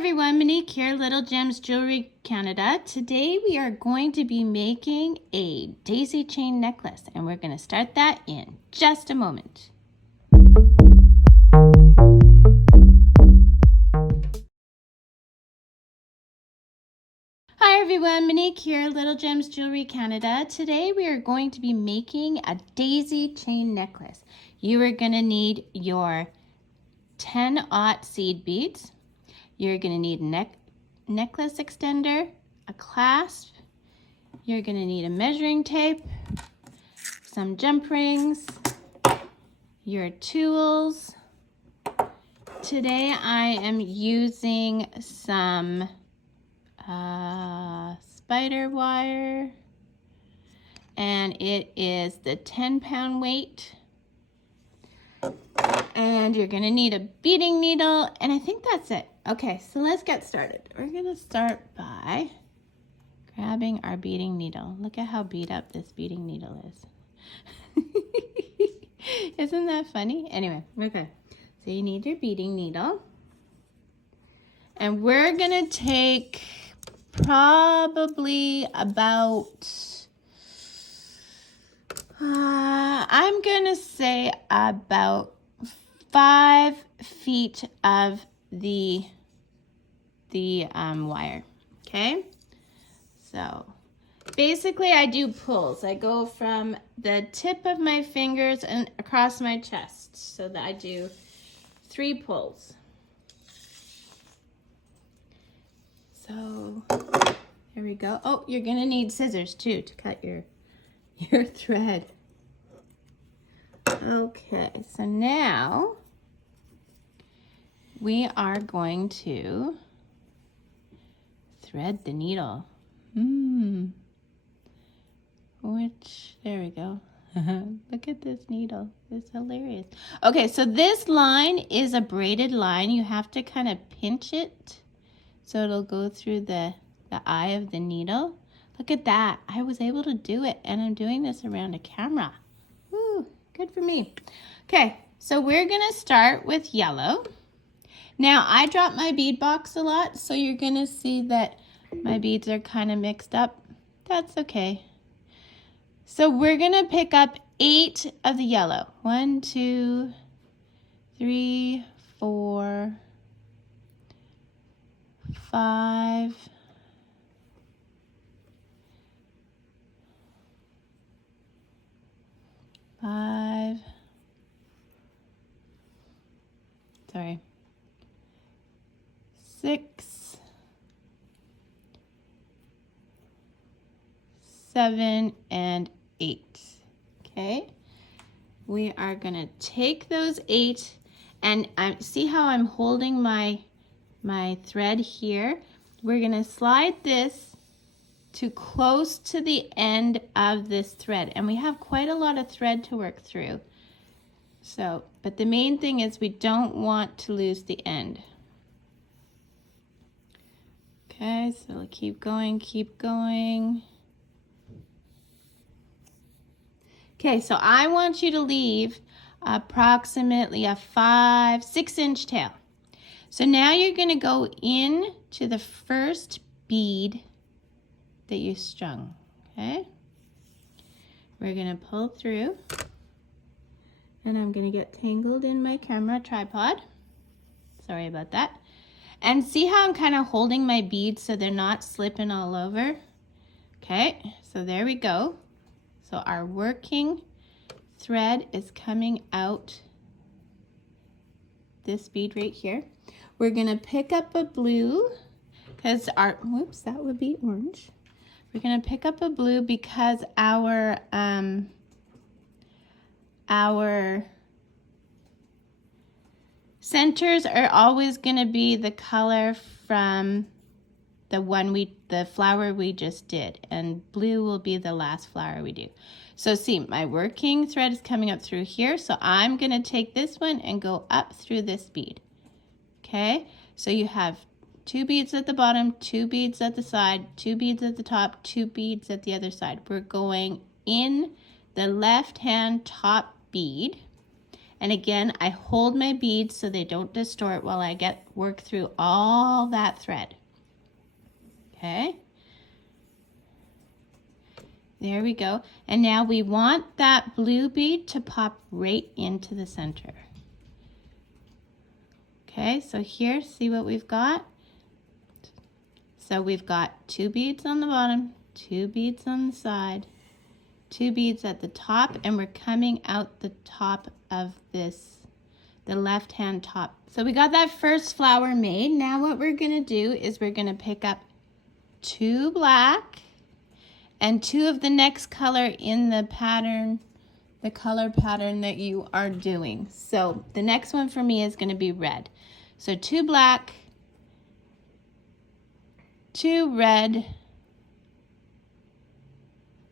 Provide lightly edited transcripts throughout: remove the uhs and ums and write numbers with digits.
everyone, Monique here, Little Gems Jewelry Canada. Today we are going to be making a daisy chain necklace, and we're going to start that in just a moment. Hi everyone, Monique here, Little Gems Jewelry Canada. Today we are going to be making a daisy chain necklace. You are going to need your 10-aught seed beads. You're going to need a necklace extender, a clasp. You're going to need a measuring tape, some jump rings, your tools. Today I am using some spider wire, and it is the 10-pound weight. And you're going to need a beading needle, and I think that's it. Okay, so let's get started. We're going to start by grabbing our beading needle. Look at how beat up this beading needle is. Isn't that funny? Anyway, okay. So you need your beading needle. And we're going to take probably about, I'm going to say about 5 feet of the wire. Okay, so basically I do pulls. I go from the tip of my fingers and across my chest, so that I do 3 pulls. So here we go. Oh, you're gonna need scissors too to cut your thread. Okay, so now we are going to thread the needle. There we go. Look at this needle. It's hilarious. Okay, so this line is a braided line. You have to kind of pinch it so it'll go through the eye of the needle. Look at that. I was able to do it, and I'm doing this around a camera. Woo, good for me. Okay, so we're gonna start with yellow. Now, I drop my bead box a lot, so you're gonna see that my beads are kind of mixed up. That's okay. So we're gonna pick up 8 of the yellow. 1, 2, 3, 4, 5, 6, 7, and 8. Okay, we are gonna take those 8, and see how I'm holding my thread here. We're gonna slide this to close to the end of this thread, and we have quite a lot of thread to work through. So, but the main thing is we don't want to lose the end. Okay, so keep going, keep going. Okay, so I want you to leave approximately a 5-6 inch tail. So now you're going to go in to the first bead that you strung. Okay, we're going to pull through, and I'm going to get tangled in my camera tripod. Sorry about that. And see how I'm kind of holding my beads so they're not slipping all over? Okay, so there we go. So our working thread is coming out this bead right here. We're gonna pick up a blue because whoops, that would be orange. We're gonna pick up a blue because our centers are always gonna be the color from the flower we just did, and blue will be the last flower we do. So see, my working thread is coming up through here, so I'm gonna take this one and go up through this bead. Okay, so you have 2 beads at the bottom, 2 beads at the side, 2 beads at the top, 2 beads at the other side. We're going in the left hand top bead, And again, I hold my beads so they don't distort while I work through all that thread. Okay. There we go. And now we want that blue bead to pop right into the center. Okay, so here, see what we've got? So we've got 2 beads on the bottom, 2 beads on the side, 2 beads at the top, and we're coming out the top of this, the left hand top. So we got that first flower made. Now what we're gonna do is we're gonna pick up 2 black and 2 of the next color in the pattern, the color pattern that you are doing. So the next one for me is gonna be red. So 2 black, 2 red.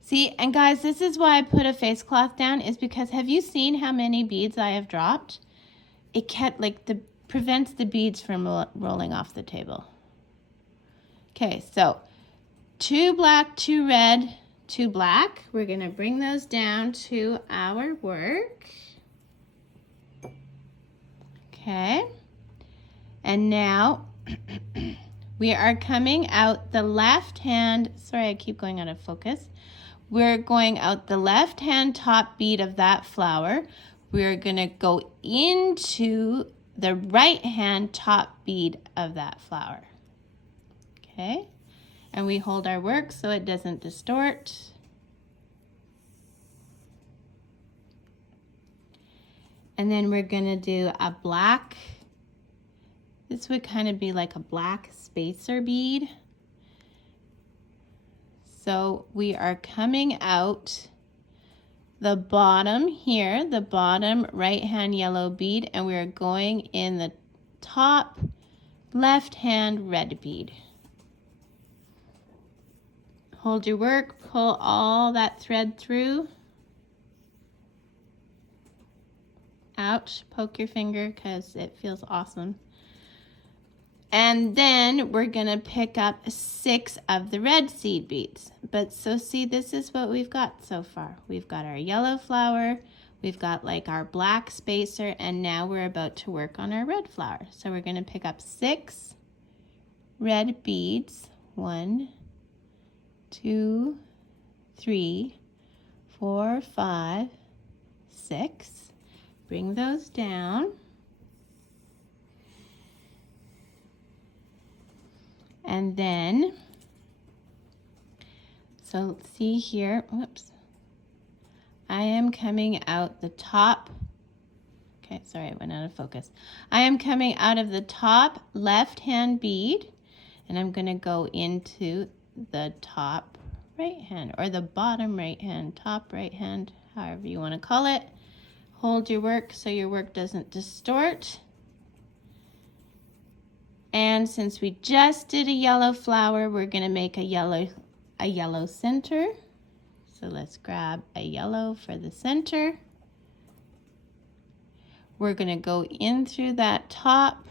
See, and guys, this is why I put a face cloth down, is because have you seen how many beads I have dropped? It kept prevents the beads from rolling off the table. Okay, so 2 black, 2 red, 2 black. We're gonna bring those down to our work. Okay, and now we are coming out the left hand, sorry I keep going out of focus. We're going out the left hand top bead of that flower. We're gonna go into the right hand top bead of that flower. Okay, and we hold our work so it doesn't distort. And then we're gonna do a black, this would kind of be like a black spacer bead. So we are coming out the bottom here, the bottom right hand yellow bead, and we are going in the top left hand red bead. Hold your work, pull all that thread through. Ouch, poke your finger because it feels awesome. And then we're gonna pick up 6 of the red seed beads. But so see, this is what we've got so far. We've got our yellow flower, we've got like our black spacer, and now we're about to work on our red flower. So we're gonna pick up 6 red beads. 1, 2, 3, 4, 5, 6. Bring those down. And then, so see here, whoops, I am coming out the top, okay, sorry, I went out of focus. I am coming out of the top left hand bead, and I'm gonna go into the top right hand, or the bottom right hand, top right hand, however you wanna call it. Hold your work so your work doesn't distort. And since we just did a yellow flower, we're gonna make a yellow center. So let's grab a yellow for the center. We're gonna go in through that top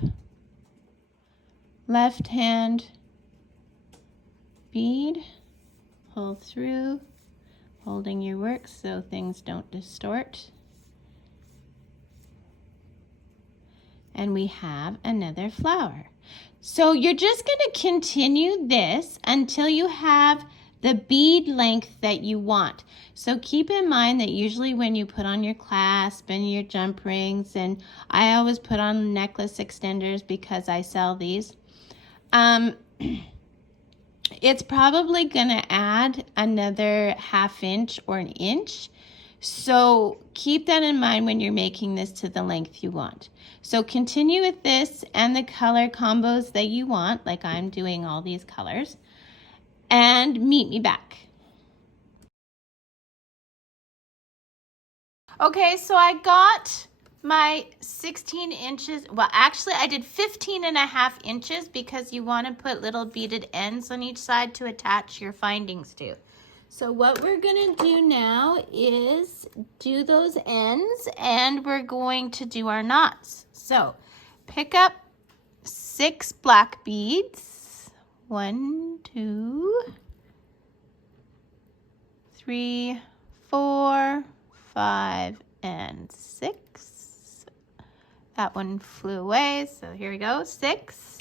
left hand bead, pull through, holding your work so things don't distort. And we have another flower. So you're just going to continue this until you have the bead length that you want. So keep in mind that usually when you put on your clasp and your jump rings, and I always put on necklace extenders because I sell these, it's probably going to add another 1/2 inch or 1 inch. So keep that in mind when you're making this to the length you want. So continue with this and the color combos that you want, like I'm doing all these colors, and meet me back. Okay, so I got my 16 inches, well actually I did 15.5 inches because you want to put little beaded ends on each side to attach your findings to. So what we're gonna do now is do those ends, and we're going to do our knots. So pick up 6 black beads. 1, 2, 3, 4, 5, and 6. that one flew away. So here we go, 6.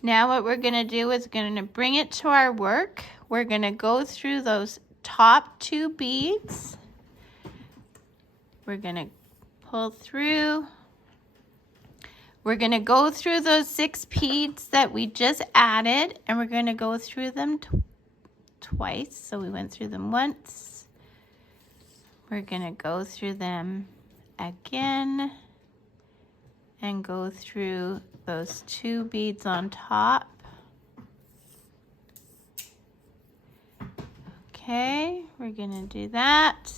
Now what we're gonna do is gonna bring it to our work. We're gonna go through those top 2 beads. We're gonna pull through. We're gonna go through those 6 beads that we just added, and we're gonna go through them twice. So we went through them once. We're gonna go through them again and go through those 2 beads on top. Okay, we're gonna do that.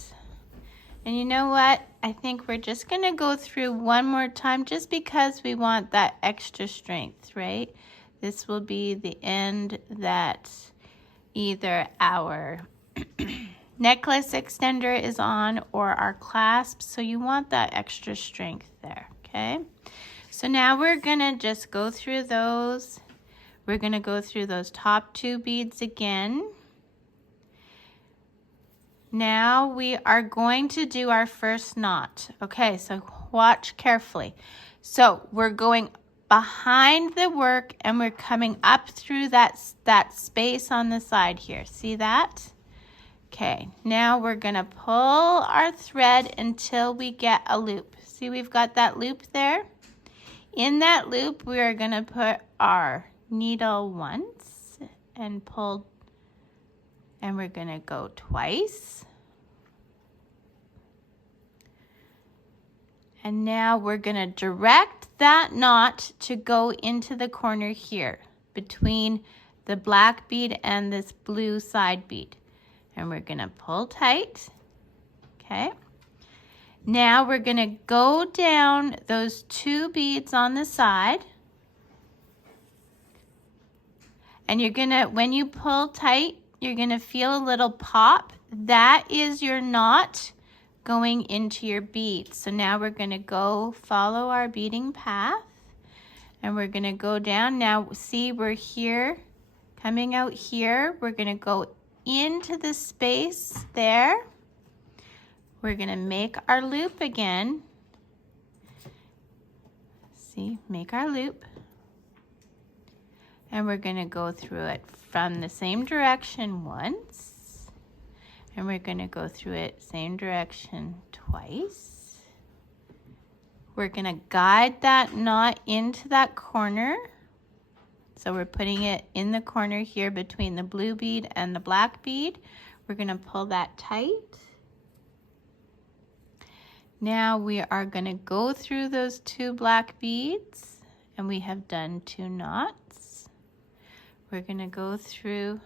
And you know what? I think we're just gonna go through one more time just because we want that extra strength, right? This will be the end that either our necklace extender is on or our clasp, so you want that extra strength there, okay? So now we're gonna just go through those. We're gonna go through those top 2 beads again. Now we are going to do our first knot. Okay, so watch carefully. So we're going behind the work and we're coming up through that space on the side here. See that? Okay, now we're gonna pull our thread until we get a loop. See, we've got that loop there. In that loop, we are gonna put our needle once and pull, and we're gonna go twice. And now we're gonna direct that knot to go into the corner here between the black bead and this blue side bead. And we're gonna pull tight, okay? Now we're gonna go down those 2 beads on the side. And you're gonna, when you pull tight, you're gonna feel a little pop. That is your knot going into your bead. So now we're gonna go follow our beading path and we're gonna go down. Now see, we're here, coming out here. We're gonna go into the space there. We're gonna make our loop again. See, make our loop. And we're gonna go through it from the same direction once. And we're gonna go through it same direction twice. We're gonna guide that knot into that corner. So we're putting it in the corner here between the blue bead and the black bead. We're gonna pull that tight. Now we are gonna go through those 2 black beads and we have done 2 knots. We're gonna go through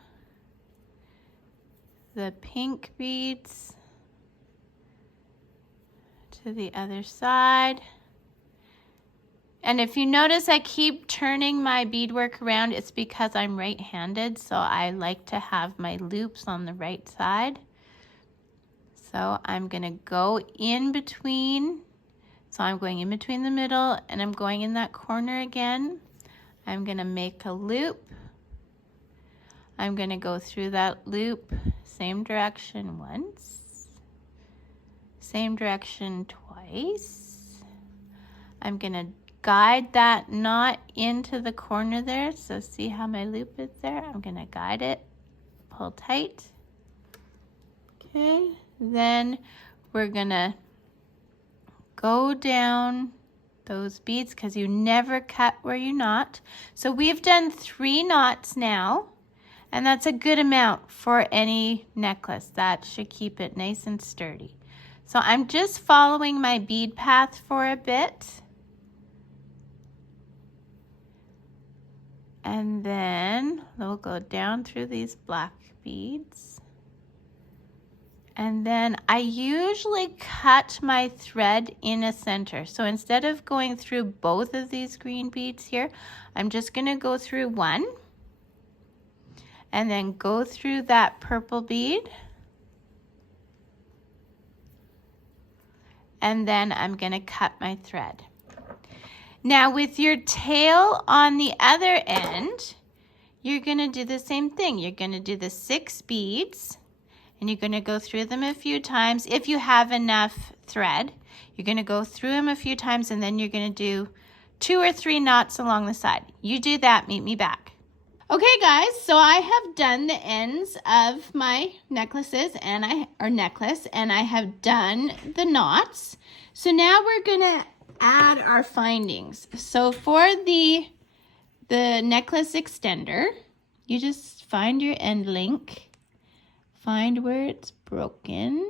the pink beads to the other side. And if you notice I keep turning my beadwork around, it's because I'm right-handed, so I like to have my loops on the right side. So I'm gonna go in between. So I'm going in between the middle and I'm going in that corner again. I'm gonna make a loop. I'm gonna go through that loop, same direction once, same direction twice. I'm gonna guide that knot into the corner there. So see how my loop is there? I'm gonna guide it, pull tight. Okay, then we're gonna go down those beads because you never cut where you knot. So we've done 3 knots now, and that's a good amount for any necklace. That should keep it nice and sturdy. So I'm just following my bead path for a bit. And then we'll go down through these black beads. And then I usually cut my thread in a center. So instead of going through both of these green beads here, I'm just gonna go through one and then go through that purple bead. And then I'm gonna cut my thread. Now with your tail on the other end, you're gonna do the same thing. You're gonna do the 6 beads and you're gonna go through them a few times if you have enough thread. You're going to go through them a few times, and then you're going to do 2 or 3 knots along the side. You do that, meet me back. Okay guys, so I have done the ends of my necklaces necklace, and I have done the knots. So now we're gonna add our findings. So for the necklace extender, you just find your end link, find where it's broken,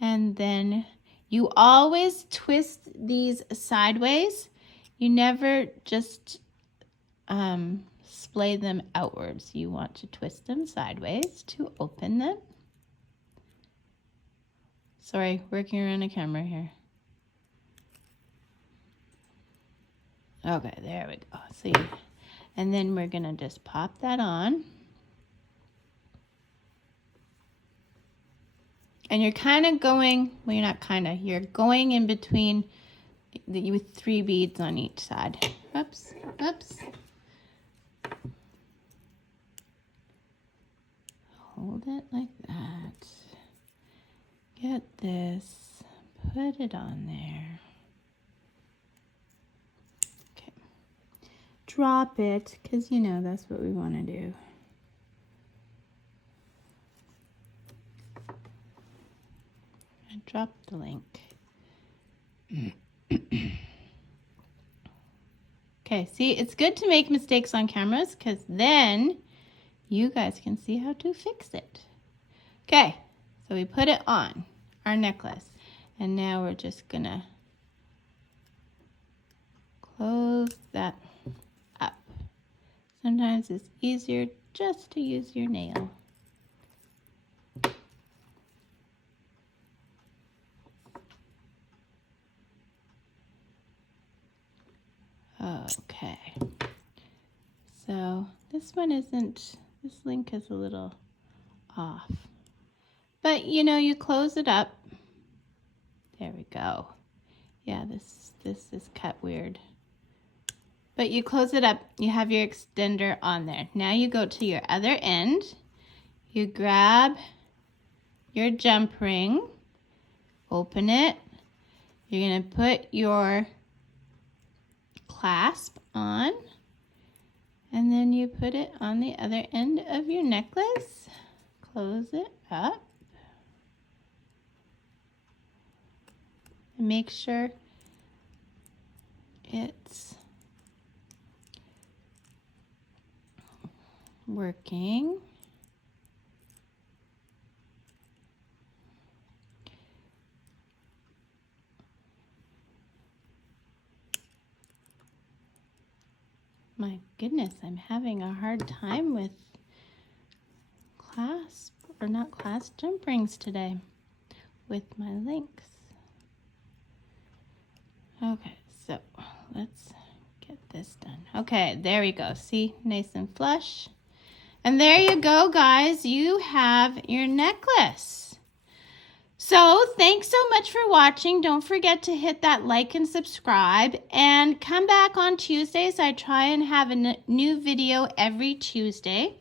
and then you always twist these sideways. You never just splay them outwards. You want to twist them sideways to open them. Sorry, working around the camera here. Okay, there we go. See, and then we're gonna just pop that on. And you're kind of going, well, you're not kind of, you're going in between with 3 beads on each side. Oops, oops. Hold it like that. Get this, put it on there. Okay. Drop it, because you know that's what we want to do. I dropped the link. Okay, see, it's good to make mistakes on cameras, because then you guys can see how to fix it. Okay, so we put it on our necklace, and now we're just gonna close that up. Sometimes it's easier just to use your nail. Okay, so this one isn't, this link is a little off, but you know, you close it up. There we go. Yeah, this is cut weird, but you close it up, you have your extender on there. Now you go to your other end, you grab your jump ring, open it, you're gonna put your clasp on, and then you put it on the other end of your necklace. Close it up. And make sure it's working. My goodness, I'm having a hard time with jump rings today with my links. Okay, so let's get this done. Okay, there we go. See, nice and flush. And there you go, guys. You have your necklace. So thanks so much for watching. Don't forget to hit that like and subscribe, and come back on Tuesdays. I try and have a new video every Tuesday.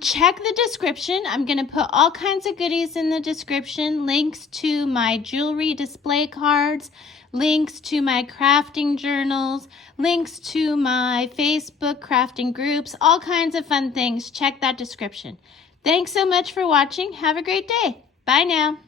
Check the description. I'm going to put all kinds of goodies in the description. Links to my jewelry display cards, links to my crafting journals, links to my Facebook crafting groups, all kinds of fun things. Check that description. Thanks so much for watching. Have a great day. Bye now.